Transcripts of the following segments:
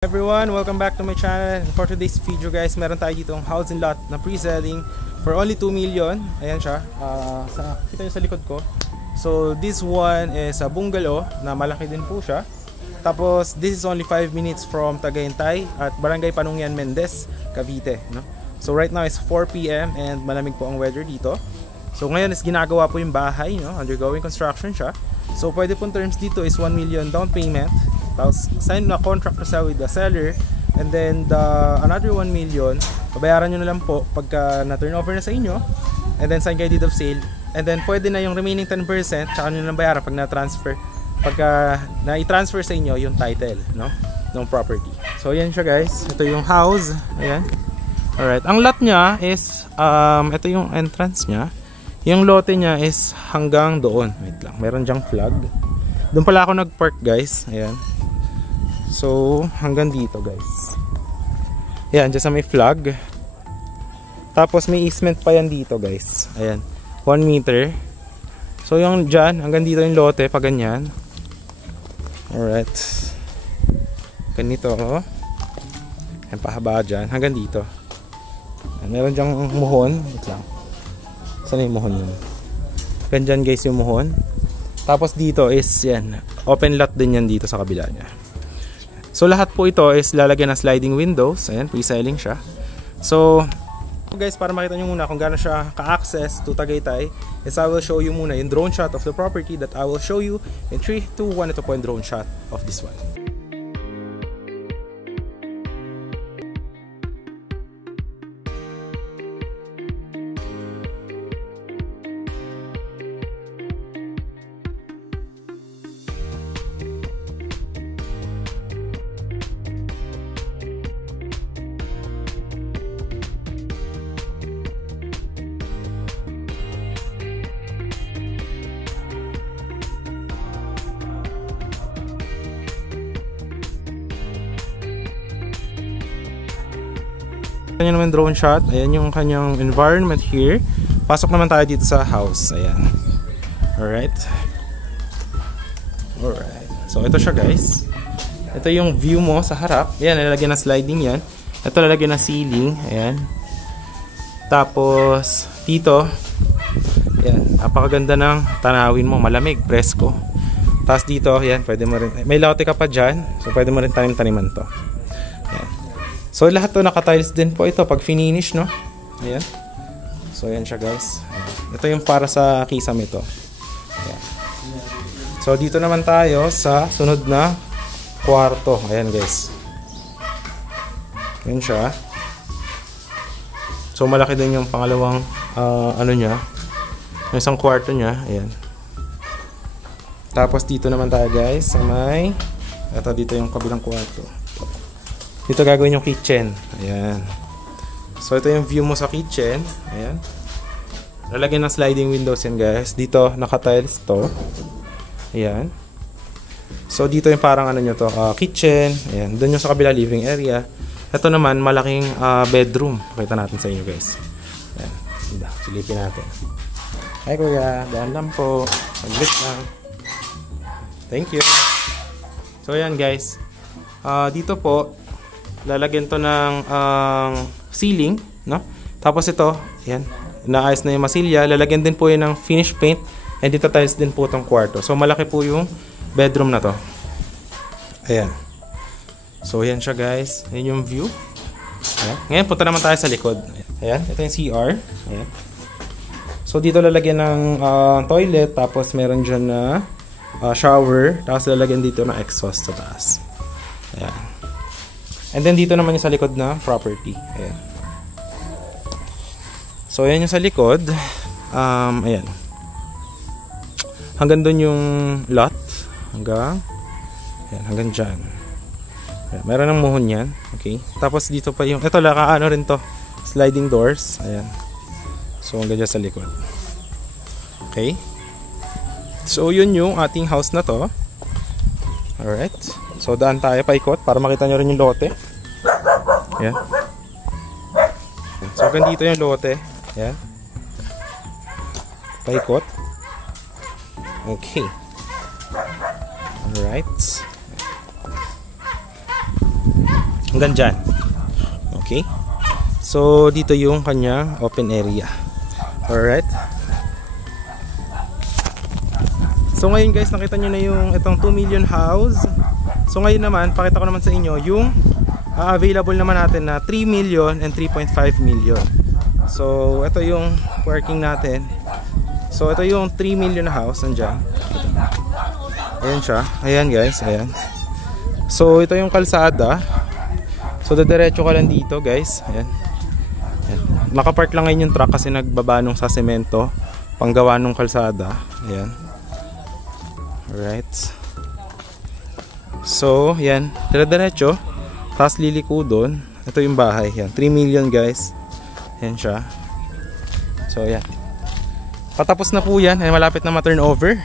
Everyone, welcome back to my channel. For today's video guys, meron tayo dito ang house and lot na pre-selling for only 2 million. Ayan siya, kita nyo sa likod ko. So this one is a bungalow na malaki din po siya. Tapos this is only 5 minutes from Tagaytay at Barangay Panungyan, Mendez, Cavite, no? So right now is 4 PM and malamig po ang weather dito. So ngayon is ginagawa po yung bahay, no? Undergoing construction siya. So pwede pong terms dito is 1 million down payment. Tapos sign na contract to sell with the seller, and then another 1 million babayaran nyo na lang po pagka na turn over na sa inyo, and then sign kayo deed of sale, and then pwede na yung remaining 10% tsaka nyo na bayaran pag na-transfer, pagka na-i-transfer sa inyo yung title, no, ng property. So yan siya guys, ito yung house, ayan. Alright, ang lot nya is ito yung entrance nya, yung lote nya is hanggang doon. Wait lang, meron dyang flag. Doon pala ako nag-park guys, ayan. So, hanggang dito guys. Ayan, dyan sa may flag. Tapos may easement pa yan dito guys. Ayan, 1 meter. So, yung dyan, hanggang dito yung lote, pa ganyan. Alright. Ganito, oh. Ayan, pahaba dyan, hanggang dito. Ayan, meron dyang muhon. Wait lang. Saan yung muhon yun? Ganyan guys yung muhon. Tapos dito is, yan, open lot din yan dito sa kabila niya. So lahat po ito is lalagyan ng sliding windows. Ayan, pre-selling siya. So guys, para makita nyo muna kung gaano siya ka-access to Tagaytay, is I will show you muna yung drone shot of the property that I will show you in 3, 2, 1. Ito po yung drone shot of this one. Ayan naman drone shot. Ayan yung kanyang environment here. Pasok naman tayo dito sa house. Ayan. Alright. Alright. So ito siya guys. Ito yung view mo sa harap. Ayan, lalagyan ng sliding yan. Ito lalagyan ng ceiling. Ayan. Tapos dito, ayan, napakaganda ng tanawin mo. Malamig, presko. Tapos dito, ayan, pwede mo rin. May lote ka pa dyan. So pwede mo rin tanim-taniman to. Ayan. So lahat to naka-tiles din po ito pag finish, no? Ayan. So ayan siya guys. Ayan. Ito yung para sa kisame ito. Ayan. So dito naman tayo sa sunod na kwarto. Ayan guys. Ayan siya. So malaki din yung pangalawang ano niya. Yung isang kwarto niya. Ayan. Tapos dito naman tayo guys sa may, ito dito yung kabilang kwarto. Dito gagawin yung kitchen. Ayan. So ito yung view mo sa kitchen. Ayan. Lalagyan ng sliding windows yan guys. Dito naka-tiles to. Ayan. So dito yung parang ano nyo to, kitchen. Ayan. Doon yung sa kabila living area. Ito naman malaking bedroom. Pakita natin sa inyo guys. Ayan. Silipin natin. Hi kuya. Daan lang po. Saglit lang. Thank you. So ayan guys. Dito po lalagyan to ng ceiling, no? Tapos ito, ayan, inaayos na yung masilya. Lalagyan din po yun ng finish paint. And dito tiles din po itong kwarto. So malaki po yung bedroom na to. Ayan. So ayan siya guys. Ayan yung view. Ayan. Ngayon punta naman tayo sa likod. Ayan, ito yung CR. Ayan. So dito lalagyan ng toilet. Tapos meron dyan na shower. Tapos lalagyan dito ng exhaust sa taas. Ayan. And then dito naman yung sa likod na property. Ayan. So ayan yung sa likod. Ayan. Hanggang doon yung lot. Hanggang dyan. Ayan. Meron ng muhon yan. Okay. Tapos dito pa yung, ito ano rin to, sliding doors. Ayan. So hanggang dyan sa likod. Okay. So yun yung ating house na to. Alright. So daan tayo paikot para makita nyo rin yung lote. Ayan. So hanggang dito yung lote. Ayan. Paikot. Okay. Alright. hanggang dyan. Okay? So, dito yung kanyang open area. Alright? So, ngayon guys, nakita nyo na yung itong 2 million house. So, ngayon naman, pakita ko naman sa inyo yung available naman natin na 3 million and 3.5 million. So, ito yung parking natin. So, ito yung 3 million na house. Nandiyan. Ayan siya. Ayan guys. Ayan. So, ito yung kalsada. So, dadiretso ka lang dito guys. Ayan. Ayan. Nakapark lang ngayon yung truck kasi nagbaba nung sa semento. Panggawa nung kalsada. Ayan. Alright. So, ayan. Dadiretso. Tapos liliko doon. Ito yung bahay. Ayan. 3 million guys. Ayan siya. So, ayan. Patapos na po yan. Ay, malapit na ma-turnover.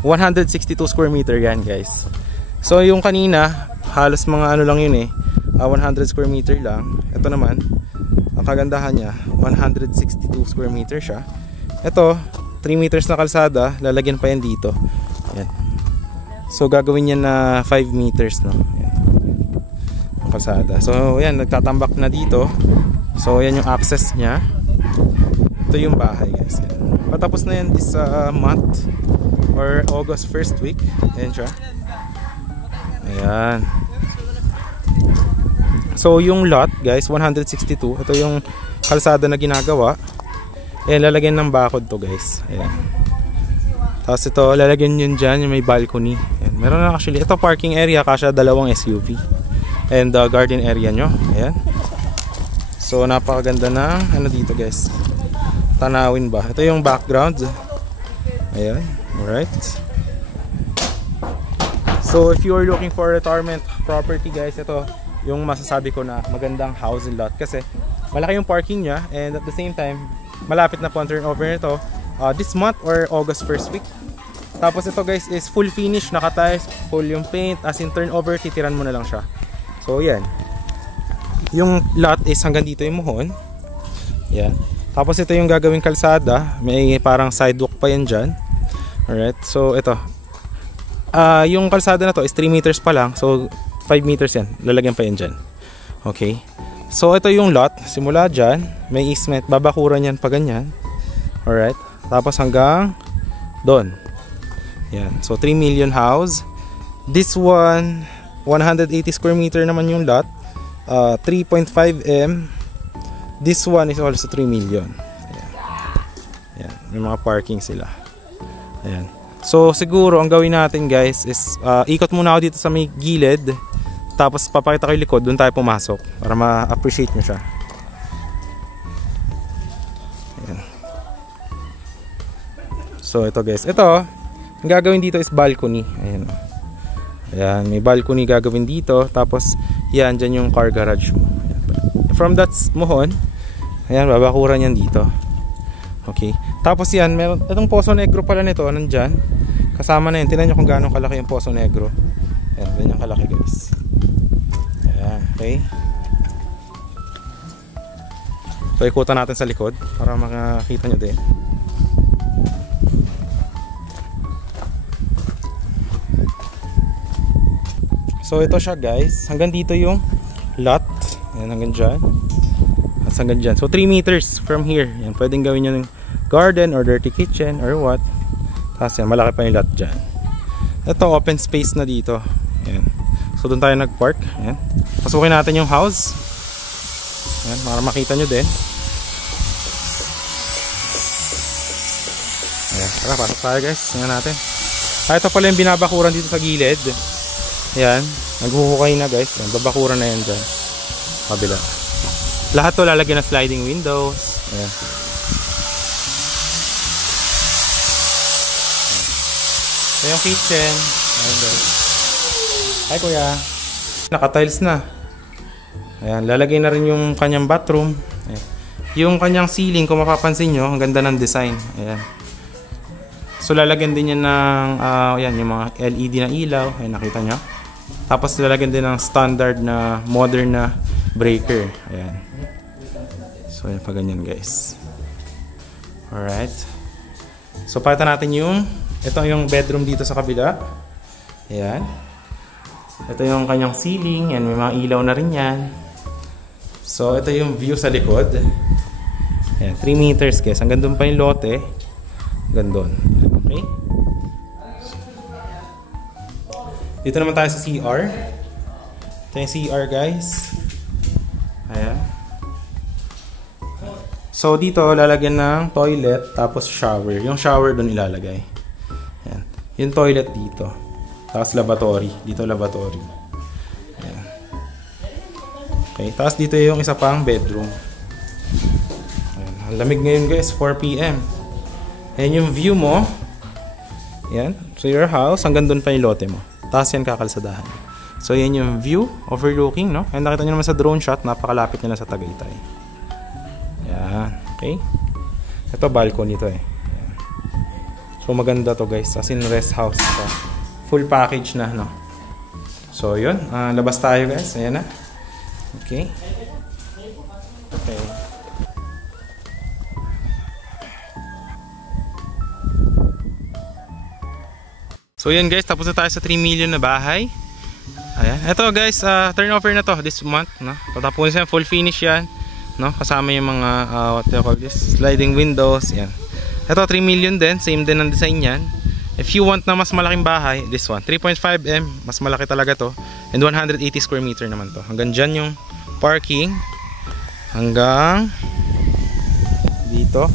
162 square meter yan guys. So, yung kanina, halos mga ano lang yun eh. 100 square meter lang. Ito naman, ang kagandahan niya, 162 square meter siya. Ito, 3 meters na kalsada. Lalagyan pa yan dito. Ayan. So, gagawin niya na 5 meters. No? Ayan. Ang kalsada. So, ayan, nagtatambak na dito. So, ayan yung access niya. Ito yung bahay guys. Ayan. Patapos na yan this month or August first week. Ayan siya. Ayan. So, yung lot guys, 162. Ito yung kalsada na ginagawa. Ayan, lalagyan ng bakod to guys. Ayan. Tapos ito, lalagyan yun dyan, yung may balcony. Ayan. Meron na actually. Ito parking area, kasya dalawang SUV. And garden area nyo. Ayan. So, napakaganda ng ano dito guys. Tanawin ba? Ito yung background. Ayan. Alright. So, if you are looking for retirement property guys, ito yung masasabi ko na magandang housing lot. Kasi malaki yung parking niya. And at the same time, malapit na po ang turnover nito. This month or August first week. Tapos ito guys is full finish. Naka-tiles, full yung paint. As in turnover, titiran mo na lang siya. So, yan. Yung lot is hanggang dito yung muhon. Yan. Tapos ito yung gagawing kalsada. May parang sidewalk pa yan dyan. Alright. So ito. Yung kalsada na to is 3 meters pa lang. So 5 meters yan. Lalagyan pa yan dyan. Okay. So ito yung lot. Simula dyan. May easement. Babakuran yan pa ganyan. Alright. Tapos hanggang doon. Yan. So 3 million house. This one 180 square meter naman yung lot. 3.5 M. This one is also 3 million. Ayan. Ayan. May mga parking sila. Ayan. So siguro ang gawin natin guys is ikot muna ako dito sa may gilid. Tapos papakita ko yung likod. Doon tayo pumasok para ma-appreciate nyo siya. Ayan. So ito guys. Ito, ang gagawin dito is balcony. Ayan. Ayan, may balcony gagawin dito. Tapos, yan, dyan yung car garage mo. Ayan. From that muhon, ayan, babakuran yan dito. Okay. Tapos yan, meron, itong Poso Negro pala nito, nandyan. Kasama na yun. Tingnan nyo kung gaano kalaki yung Poso Negro. Ayan, ganyan kalaki guys. Ayan, okay. So, ikutan natin sa likod para makakita nyo din. So ito siya guys, hanggang dito yung lot. Ayan, hanggang dyan. At hanggang dyan. So 3 meters from here. Ayan, pwedeng gawin nyo ng garden or dirty kitchen or what. Tapos yan, malaki pa yung lot dyan. Ito, open space na dito. Ayan. So doon tayo nag-park. Ayan. Pasukin natin yung house. Ayan, para makita nyo din. Ayan, tara, pasok tayo guys. Tingnan natin. Ito pala yung binabakuran dito sa gilid. Ayan, naghuhukay na guys. Ayan, babakuran na yan dyan. Kabila. Lahat to lalagyan ng sliding windows. Ayan. Ito yung kitchen. Ayan guys. Hi kuya. Naka-tiles na. Ayan, lalagay na rin yung kanyang bathroom. Ayan. Yung kanyang ceiling, kung mapapansin nyo, ang ganda ng design. Ayan. So lalagyan din yan ng ayan, yung mga LED na ilaw. Ayan, nakita nyo. Tapos lalagyan din ng standard na modern na breaker. Ayan. So ayan pa ganyan guys. Alright. So pakita natin yung ito yung bedroom dito sa kabila. Ayan. Ito yung kanyang ceiling. Yan, may mga ilaw na rin yan. So, ito yung view sa likod. Ayan, 3 meters guys. Hanggang doon pa yung lote. Hanggang doon. Okay? Dito naman tayo sa CR. Ito yung CR guys. Ayan. So, dito lalagyan ng toilet tapos shower. Yung shower doon ilalagay. Ayan. Yung toilet dito. Tapos lavatory. Dito lavatory. Ayan. Okay. Tapos dito yung isa pang bedroom. Ayan. Ang lamig ngayon guys. 4 PM. Ayan yung view mo. Ayan. So your house. Hanggang doon pa yung lote mo. Tapos yan kakalsadahan. So yan yung view. Overlooking. No? Ayan, nakita nyo naman sa drone shot. Napakalapit nyo na sa Tagaytay. Ayan. Okay. Ito balcony ito eh. Ayan. So maganda to guys. As in rest house siya. Full package na, no? So, yun. Labas tayo, guys. Ayan na. Okay. Okay. So, yun, guys. Tapos na tayo sa 3 million na bahay. Ayan. Ito, guys. Turnover na to this month, no? Patapos na full finish yan, no? Kasama yung mga, what do you call this? Sliding windows. Ayan. Ito, 3 million din. Same din ang design yan. If you want na mas malaking bahay, this one, 3.5M, mas malaki talaga to. And 180 square meter naman to. Hanggang dyan yung parking. Hanggang dito.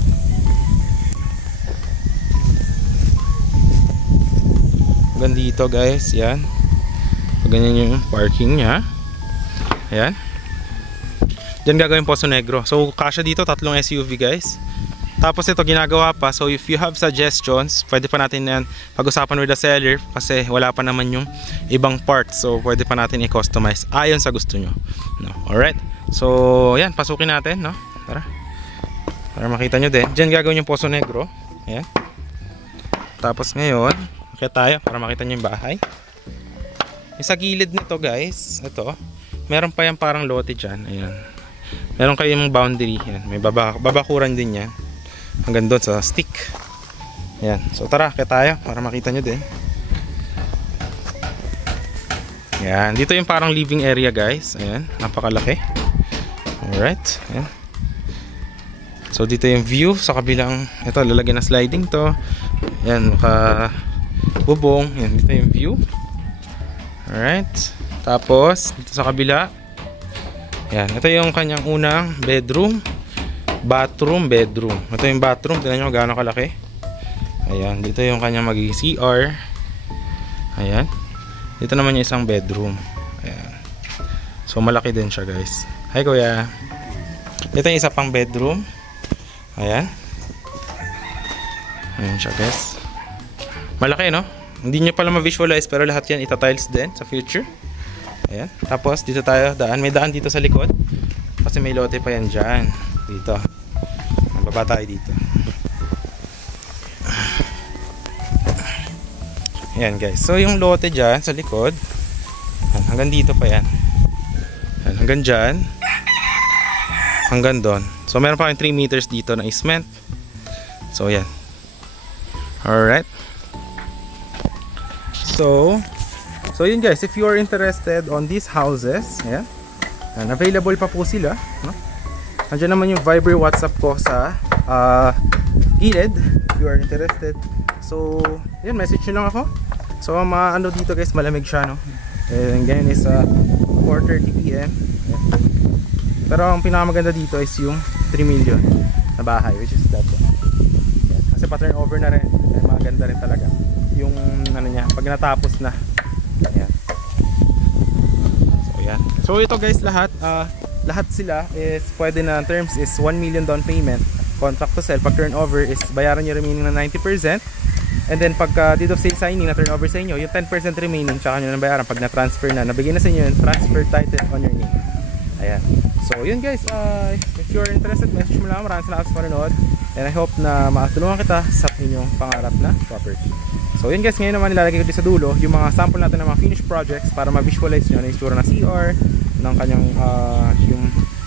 Hanggang dito guys, yan. Ganyan yung parking nya. Ayan. Dyan gagawin Poso Negro. So, kasya dito, 3 SUV guys. Tapos ito ginagawa pa, so if you have suggestions, pwede pa natin yan pag-usapan with the seller kasi wala pa naman yung ibang parts. So pwede pa natin i-customize ayon sa gusto nyo, no? Alright, so yan, pasukin natin, no? Tara, para makita nyo din. Diyan gagawin yung Poso Negro. Ayan. Tapos ngayon, okay tayo para makita nyo yung bahay. Yung sa gilid nito guys, ito, meron pa yung parang lote dyan. Ayan. Meron kayong boundary. Ayan. May babakuran din yan. Hanggang doon sa stick. Ayan. So tara, kaya tayo para makita nyo din. Ayan. Dito yung parang living area guys. Ayan. Napakalaki. Alright. Ayan. So dito yung view sa kabilang. Ito, lalagyan na sliding to. Ayan. Bubong. Ayan. Dito yung view. Alright. Tapos, dito sa kabila. Ayan. Ito yung kanyang unang bedroom. Bathroom, bedroom. Ito yung bathroom. Tignan nyo gaano kalaki. Ayan. Dito yung kanyang magiging CR. Ayan. Dito naman yung isang bedroom. Ayan. So malaki din siya guys. Hi kuya. Dito yung isa pang bedroom. Ayan. Ayan siya guys. Malaki no? Hindi nyo pala ma-visualize pero lahat yan ita-tiles din sa future. Ayan. Tapos dito tayo daan. May daan dito sa likod. Kasi may lote pa yan dyan. Dito. Baba tayo dito. Ayan guys. So yung lote dyan sa likod. Hanggang dito pa yan. Hanggang dyan. Hanggang doon. So meron pa kayong 3 meters dito na easement. So yan. Alright. So yun guys. If you are interested on these houses. Ayan. Available pa po sila. No? Nandiyan naman yung Viber WhatsApp ko sa gilid if you are interested. So, yun, message nyo lang ako. So, ano dito guys, malamig siya, no? And ganyan is 4:30 PM. Pero ang pinakamaganda dito is yung 3 million na bahay, which is that one. Kasi pa-turnover na rin. Maganda rin talaga. Yung ano niya, pag natapos na. Ayan. So, yan. So, ito guys, lahat sila is pwede na terms is 1 million down payment, contract to sell. Pag turnover is bayaran nyo remaining na 90%, and then pagka deed of sale signing na turnover sa inyo, yung 10% remaining tsaka nyo na bayaran pag na-transfer na, nabigay na sa inyo yung transfer title on your name. Ayan. So yun guys, if you're interested, message mo lang. Maraming salamat sa panonood, and I hope na makatulungan kita sa inyong pangarap na property. So yun guys, ngayon naman nilalagay ko dito sa dulo yung mga sample natin ng mga finished projects para ma-visualize nyo na yung itsura ng CR, ng kanyang yung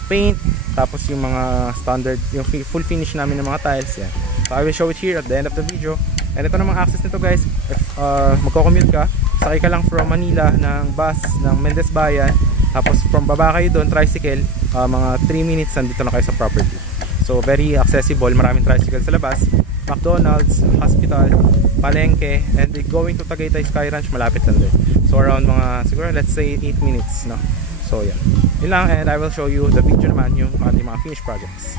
paint, tapos yung mga standard, yung full finish namin ng mga tiles. Yan. So I will show it here at the end of the video. And ito namang access nito guys, if magko-commute ka, sakay ka lang from Manila ng bus ng Mendez Bayan, tapos from baba kayo doon, tricycle, mga 3 minutes nandito na kayo sa property. So very accessible, maraming tricycle sa labas, McDonald's, hospital, palengke, and going to Tagaytay Sky Ranch, malapit lang din. So around mga, siguro let's say 8 minutes, no? So yan, yun lang, and I will show you the video naman yung ating mga finished projects.